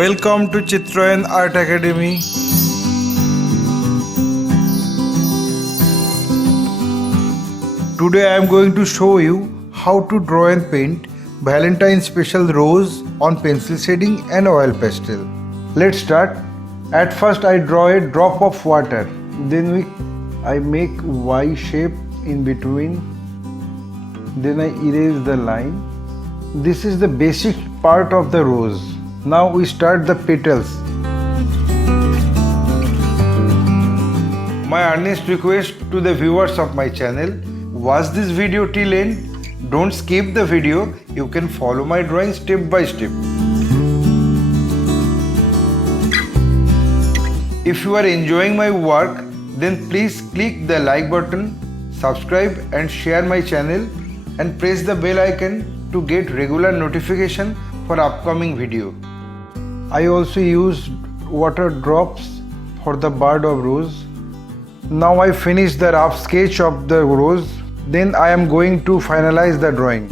Welcome to Chitrayan Art Academy. Today I am going to show you how to draw and paint Valentine special rose on pencil shading and oil pastel. Let's start. At first I draw a drop of water. Then I make Y shape in between. Then I erase the line. This is the basic part of the rose. Now we start the petals. My earnest request to the viewers of my channel, watch this video till end. Don't skip the video. You can follow my drawing step by step. If you are enjoying my work, then please click the like button, subscribe and share my channel and press the bell icon to get regular notification for upcoming video. I also used water drops for the bud of rose. Now I finished the rough sketch of the rose. Then I am going to finalize the drawing.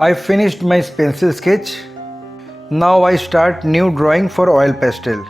I finished my pencil sketch. Now I start new drawing for oil pastel.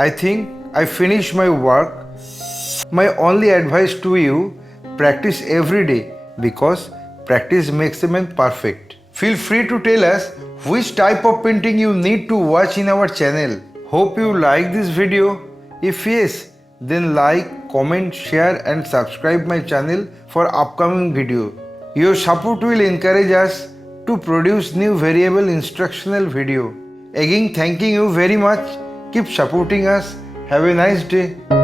I think I finished my work. My only advice to you, practice every day because practice makes a man perfect. Feel free to tell us which type of painting you need to watch in our channel. Hope you like this video. If yes, then like, comment, share and subscribe my channel for upcoming video. Your support will encourage us to produce new variable instructional video. Again, thanking you very much. Keep supporting us. Have a nice day.